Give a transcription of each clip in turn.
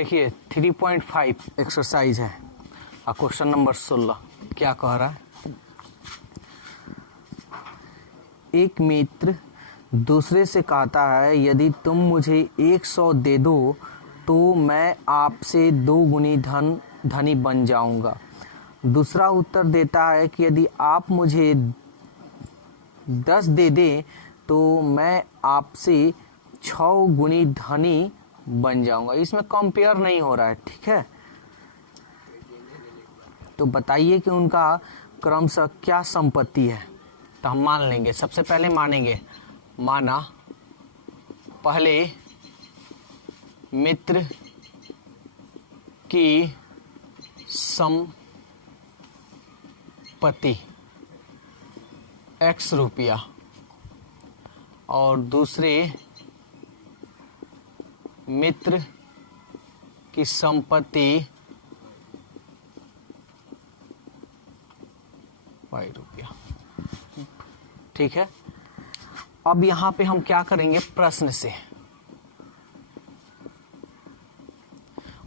देखिए 3.5 एक्सरसाइज है और क्वेश्चन नंबर 16 क्या कह रहा है। एक मित्र दूसरे से कहता है यदि तुम मुझे 100 दे दो तो मैं आपसे 2 गुनी धनी बन जाऊंगा। दूसरा उत्तर देता है कि यदि आप मुझे 10 दे दें तो मैं आपसे 6 गुनी धनी बन जाऊंगा। इसमें कंपेयर नहीं हो रहा है, ठीक है। तो बताइए कि उनका क्रमशः क्या संपत्ति है। तो हम मान लेंगे, सबसे पहले मानेंगे, माना पहले मित्र की संपत्ति X रुपया और दूसरे मित्र की संपत्ति Y रुपया, ठीक है। अब यहां पे हम क्या करेंगे, प्रश्न से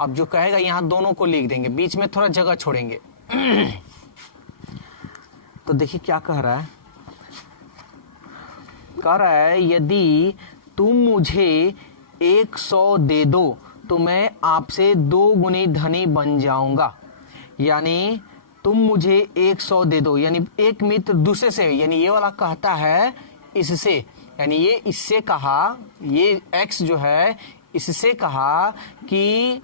अब जो कहेगा यहां दोनों को लिख देंगे, बीच में थोड़ा जगह छोड़ेंगे। तो देखिए क्या कह रहा है यदि तुम मुझे 100 दे दो तो मैं आपसे 2 गुनी धनी बन जाऊंगा। यानी तुम मुझे 100 दे दो, यानी एक मित्र दूसरे से, यानी ये वाला कहता है इससे, यानी ये इससे कहा, ये X जो है इससे कहा कि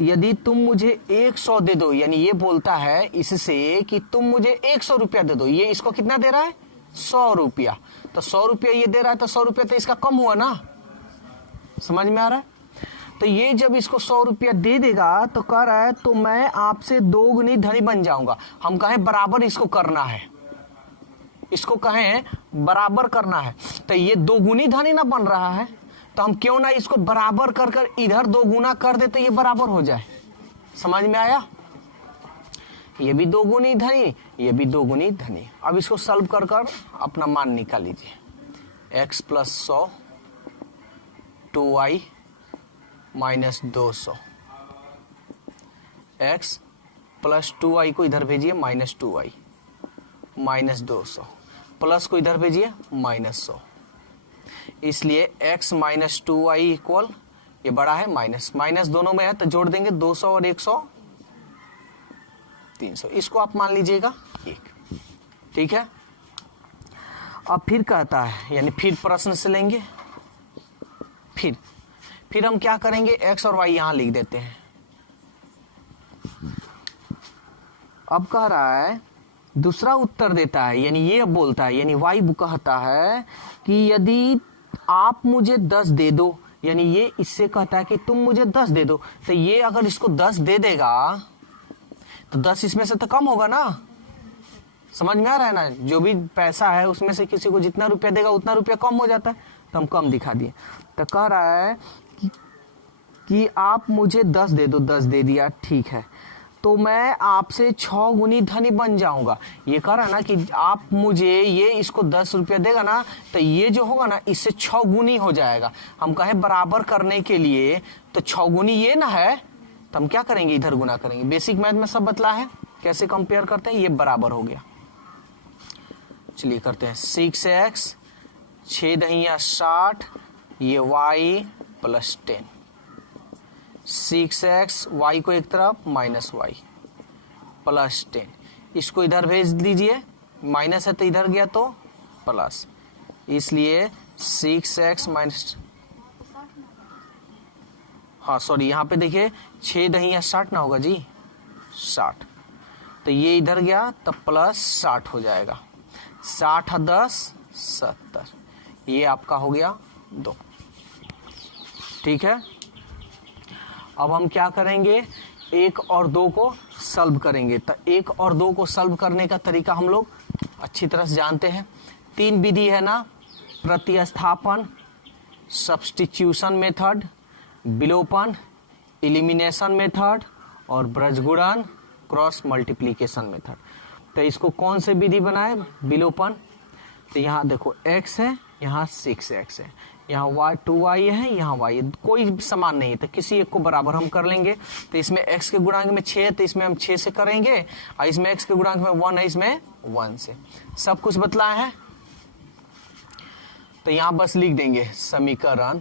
यदि तुम मुझे 100 दे दो, यानी ये बोलता है इससे कि तुम मुझे 100 रुपया दे दो। ये इसको कितना दे रहा है, 100 रुपया। तो 100 रुपया ये दे रहा है तो 100 रुपया तो इसका कम हुआ ना, समझ में आ रहा है। तो ये जब इसको 100 रुपया दे देगा तो कह रहा है तो मैं आपसे 2 गुनी धनी बन जाऊंगा। हम कहें बराबर इसको करना है, इसको कहें बराबर करना है, तो ये 2 गुनी धनी ना बन रहा है, तो हम क्यों ना इसको बराबर कर कर इधर 2 गुना कर देते, ये बराबर हो जाए। समझ में आया। ये भी 2 गुनी धनी, ये भी 2 गुनी धनी। अब इसको सॉल्व कर कर अपना मान निकाल लीजिए। x + 100 2y - 200, x + 2y को इधर भेजिए -2y - 200, प्लस को इधर भेजिए -100। इसलिए x - 2y इक्वल, ये बड़ा है माइनस दोनों में है तो जोड़ देंगे 200 और 100 300। इसको आप मान लीजिएगा 1, ठीक है। अब फिर कहता है, यानी फिर प्रश्न से लेंगे, फिर हम क्या करेंगे, x और y यहां लिख देते हैं। अब कह रहा है, दूसरा उत्तर देता है, यानी ये बोलता है, यानी y कहता है कि यदि आप मुझे 10 दे दो, यानी ये इससे कहता है कि तुम मुझे 10 दे दो, तो ये अगर इसको 10 दे देगा तो 10 इसमें से तो कम होगा ना। समझ में आ रहा है ना, जो भी पैसा है उसमें से किसी को जितना रुपया देगा उतना रुपया कम हो जाता है, तो हम कम दिखा दिए। तो कह रहा है कि आप मुझे 10 दे दो, 10 दे दिया, ठीक है, तो मैं आपसे 6 गुनी धनी बन जाऊंगा। ये कह रहा है ना कि आप मुझे, ये इसको 10 रुपया देगा ना, तो ये जो होगा ना इससे 6 गुनी हो जाएगा। हम कहें बराबर करने के लिए तो 6 गुनी ये ना है, तो हम क्या करेंगे, इधर गुना करेंगे। बेसिक मैथ में सब बतला है कैसे कंपेयर करते हैं। ये बराबर हो गया, चलिए करते हैं। 6x 6 दहिया 60, ये y + 10, 6x, y को एक तरफ -y + 10, इसको इधर भेज दीजिए, माइनस है तो इधर गया तो प्लस, इसलिए 6x हाँ सॉरी, यहाँ पे देखिए 6 दहिया 60 ना होगा जी, 60, तो ये इधर गया तो +60 हो जाएगा। 60 और 10 70, ये आपका हो गया 2, ठीक है। अब हम क्या करेंगे, 1 और 2 को सॉल्व करेंगे। तो 1 और 2 को सॉल्व करने का तरीका हम लोग अच्छी तरह से जानते हैं। 3 विधि है ना, प्रतिस्थापन, सब्स्टिट्यूशन मेथड, विलोपन, एलिमिनेशन मेथड और बृजगुणन क्रॉस मल्टीप्लिकेशन मेथड। तो इसको कौन से विधि बनाए, विलोपन। तो यहाँ देखो x है, यहाँ 6x है, यहाँ y 2y है, यहाँ y, कोई समान नहीं है तो किसी एक को बराबर हम कर लेंगे। तो इसमें x के गुणांक में 6 है तो इसमें हम 6 से करेंगे, और इसमें x के गुणांक में 1 है, इसमें 1 से। सब कुछ बतलाया है। तो यहाँ बस लिख देंगे समीकरण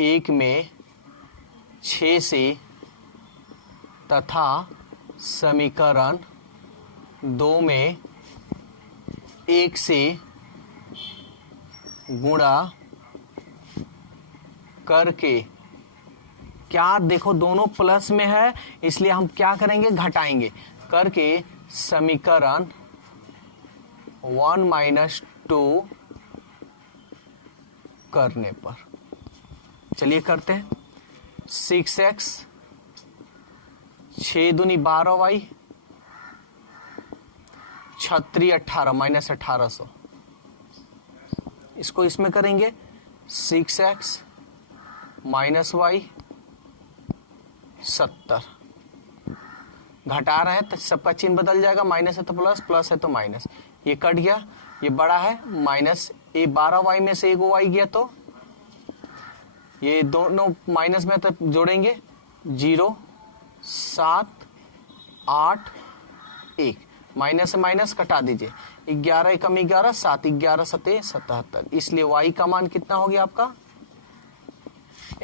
1 में 6 से तथा समीकरण 2 में 1 से गुणा करके, क्या देखो दोनों प्लस में है इसलिए हम क्या करेंगे, घटाएंगे, करके समीकरण 1 - 2 करने पर। चलिए करते हैं। 6x 6 दूनी 12y 36 18 - 1800, इसको इसमें करेंगे 6x - y 70, घटा रहे हैं तो सबका चिन्ह बदल जाएगा, माइनस है तो प्लस, प्लस है तो माइनस, ये कट गया, ये बड़ा है माइनस, ये 12y में से एगो y गया तो ये दोनों माइनस में तो जोड़ेंगे 0 7 8 1, माइनस से माइनस कटा दीजिए, 11 एकम 11 7, 11 7 77, इसलिए y का मान कितना हो गया आपका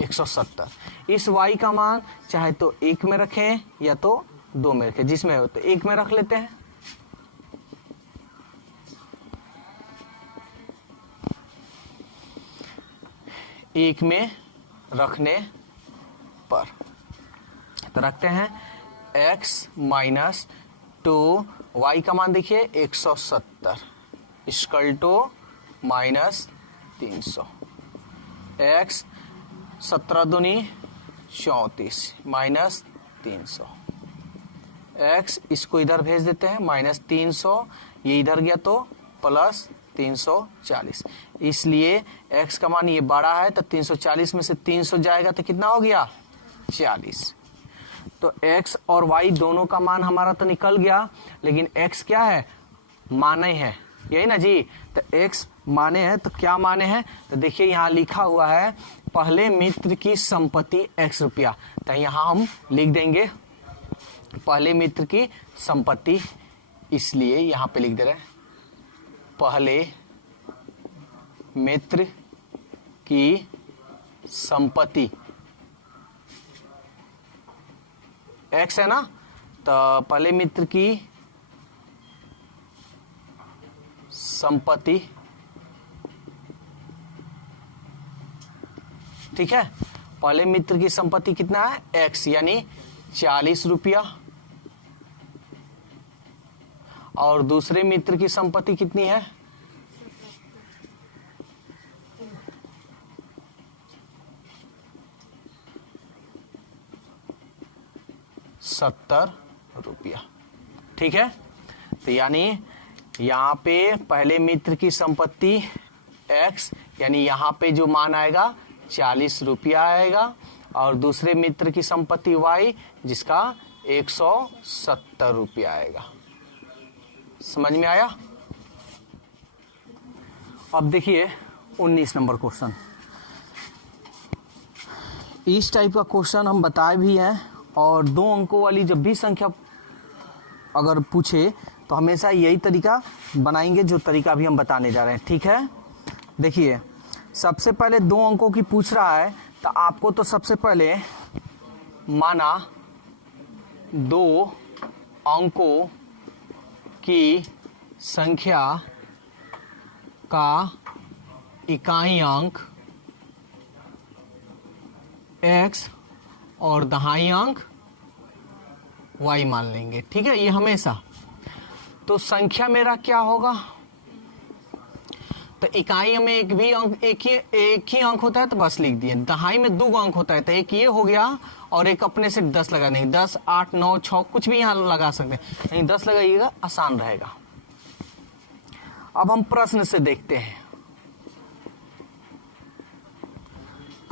170। इस y का मान चाहे तो 1 में रखें या तो 2 में रखें, जिसमें हो तो 1 में रख लेते हैं। एक में रखने पर तो रखते हैं x - 2, y का मान देखिए 170 इक्वल टू -300, x 17 दूनी 34 -300, x इसको इधर भेज देते हैं -300, ये इधर गया तो प्लस 340, इसलिए x का मान ये बड़ा है तो 340 में से 300 जाएगा तो कितना हो गया 40। तो x और y दोनों का मान हमारा तो निकल गया, लेकिन x क्या है, माने है, यही ना जी। तो x माने है तो क्या माने है, तो देखिए यहाँ लिखा हुआ है पहले मित्र की संपत्ति x रुपया, तो यहाँ हम लिख देंगे पहले मित्र की संपत्ति, इसलिए यहाँ पे लिख दे रहे हैं पहले मित्र की संपत्ति x है ना, तो पहले मित्र की संपत्ति, ठीक है, पहले मित्र की संपत्ति कितना है x यानी 40 रुपया, और दूसरे मित्र की संपत्ति कितनी है 70 रुपया, ठीक है। तो यानी यहाँ पे पहले मित्र की संपत्ति x यानी यहाँ पे जो मान आएगा 40 रुपया आएगा, और दूसरे मित्र की संपत्ति y जिसका 170 रुपया आएगा। समझ में आया। अब देखिए 19 नंबर क्वेश्चन, इस टाइप का क्वेश्चन हम बताए भी हैं, और 2 अंकों वाली जब भी संख्या अगर पूछे तो हमेशा यही तरीका बनाएंगे जो तरीका भी हम बताने जा रहे हैं, ठीक है। देखिए सबसे पहले 2 अंकों की पूछ रहा है, तो आपको तो सबसे पहले माना 2 अंकों की संख्या का इकाई अंक x और दहाई अंक y मान लेंगे, ठीक है, ये हमेशा। तो संख्या मेरा क्या होगा, तो इकाई में एक ही अंक होता है तो बस लिख दिए, दहाई में 2 अंक होता है तो एक ये हो गया और एक अपने से 10 लगा देंगे, 10 8 9 6 कुछ भी यहाँ लगा सकते हैं, नहीं 10 लगाइएगा आसान रहेगा। अब हम प्रश्न से देखते हैं,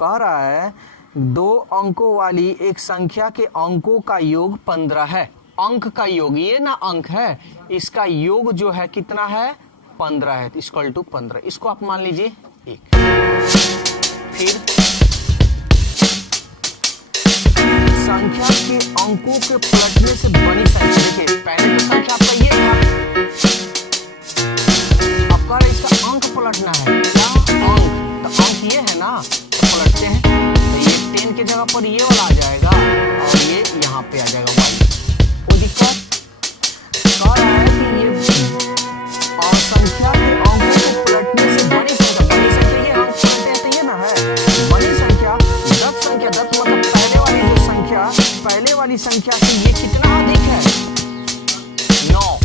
कह रहा है 2 अंकों वाली एक संख्या के अंकों का योग 15 है। अंक का योग, ये ना अंक है, इसका योग जो है कितना है 15 है, इक्वल टू 15। इसको आप मान लीजिए 1। फिर संख्या के अंकों के पलटने से बनी संख्या, देखिए पहले तो संख्या आपका ये था, आपका इसका अंक पलटना है, क्या अंक, तो अंक ये है ना, तो पलटते हैं, तो ये 10 के जगह पर ये वाला आ जाएगा और ये यहाँ पे आ जाएगा y। कोई दिक्कत? कह रहा है कि ये और संख्या के अंकों को पलटने से बड़ी संख्या ये अंक पलटते हैं तो ये ना है बड़ी संख्या, 10 संख्या, 10 मतलब पहले वाली जो संख्या, पहले वाली संख्या से ये कितना अधिक है? 9।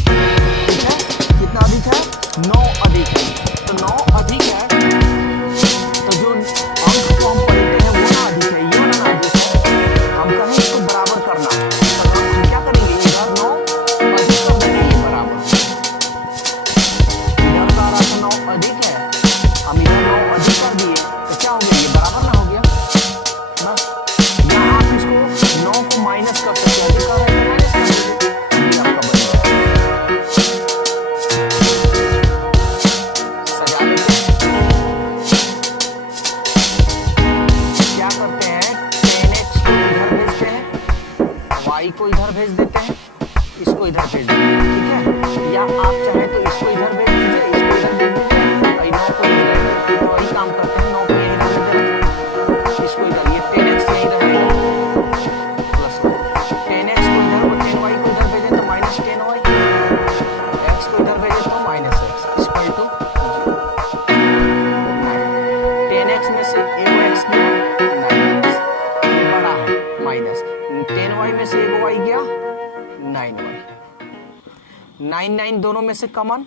ठीक है, कितना अधिक है? 9 अधिक है, तो 9 अधिक है, तो जो अंक को हम पलटते हैं वो ना अधिक है, ये ना अधिक है, हम कहें इसको बराबर करना, तो हम क्या करेंगे, इधर 9 अधिक कर देंगे, ये बराबर, इधर का रहा तो 9 अधिक है, हम इधर 9 अधिक कर दिए, तो क्या हो गया, ये बराबर ना हो गया बस। या आप इसको 9 को माइनस कर सकते हैं, अधिक कर रहे हैं माइनस कर दीजिए, ये आपका बन जाएगा। सजा लेते हैं, क्या करते हैं, 10x को इधर भेजते हैं, y को इधर भेज देते हैं, इसको इधर भेज देते हैं, ठीक है, या आप चाहे तो इसको इधर भेज दीजिए, इसको इधर भेज दीजिए, 9 को इधर, तो वही काम करते हैं, 9 को यही रख देते हैं, इसको इधर, ये 10x यही रहेगा प्लस 10x को इधर, 10y को इधर भेजें तो माइनस 10y, x को इधर भेजें तो minus x equal to 10x में से एक x गया 9x, ये बड़ा है माइनस 10y में से एक y गया 9y, 9 दोनों में से कॉमन,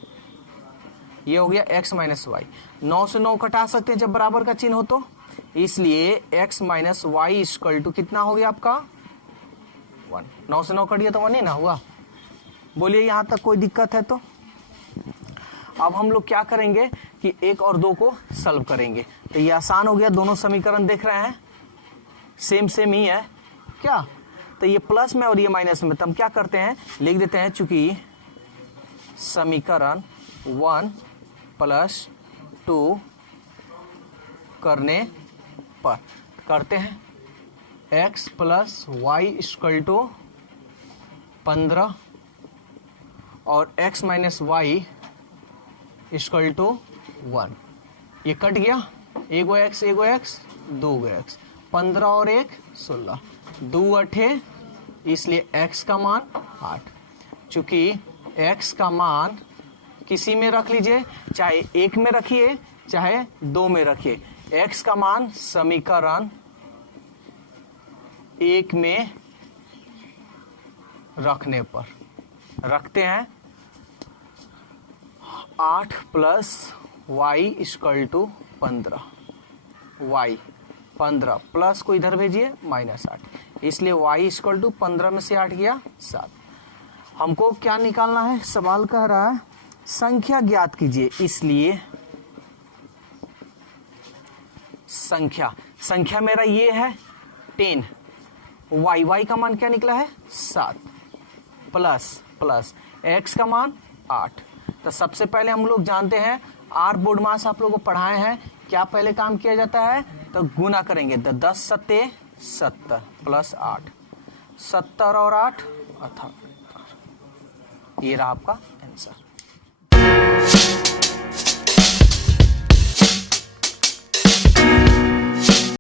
ये हो गया x माइनस वाई। 9 से 9 घटा सकते हैं जब बराबर का चिन्ह हो तो, इसलिए x minus y equal to कितना हो गया आपका 1। 9 से 9 कटिए तो 1 ही ना हुआ। बोलिए यहाँ तक कोई दिक्कत है तो? अब हम लोग क्या करेंगे कि 1 और 2 को सॉल्व करेंगे, तो ये आसान हो गया, दोनों समीकरण देख रहे हैं सेम ही है क्या, तो ये प्लस में और ये माइनस में, तो हम क्या करते हैं, लिख देते हैं, चूंकि समीकरण 1 प्लस 2 करने पर करते हैं x plus y equal to 15 और x minus y equal to 1, ये कट गया, एगो x 2 x, 15 और 1 16, 2 8, इसलिए x का मान 8। चूंकि x का मान किसी में रख लीजिए, चाहे 1 में रखिए चाहे 2 में रखिए, x का मान समीकरण 1 में रखने पर रखते हैं 8 plus y equal to 15, y 15 plus को इधर भेजिए माइनस 8, इसलिए y इक्वल टू 15 में से 8 गया 7। हमको क्या निकालना है, सवाल कह रहा है संख्या ज्ञात कीजिए, इसलिए संख्या मेरा ये है 10, y का मान क्या निकला है 7, प्लस x का मान 8। तो सबसे पहले हम लोग जानते हैं r बोर्ड मास आप लोगों को पढ़ाए हैं, क्या पहले काम किया जाता है, तो गुना करेंगे, तो 10 सत्ते 70 प्लस 8, 70 और 8 78, ये रहा आपका आंसर।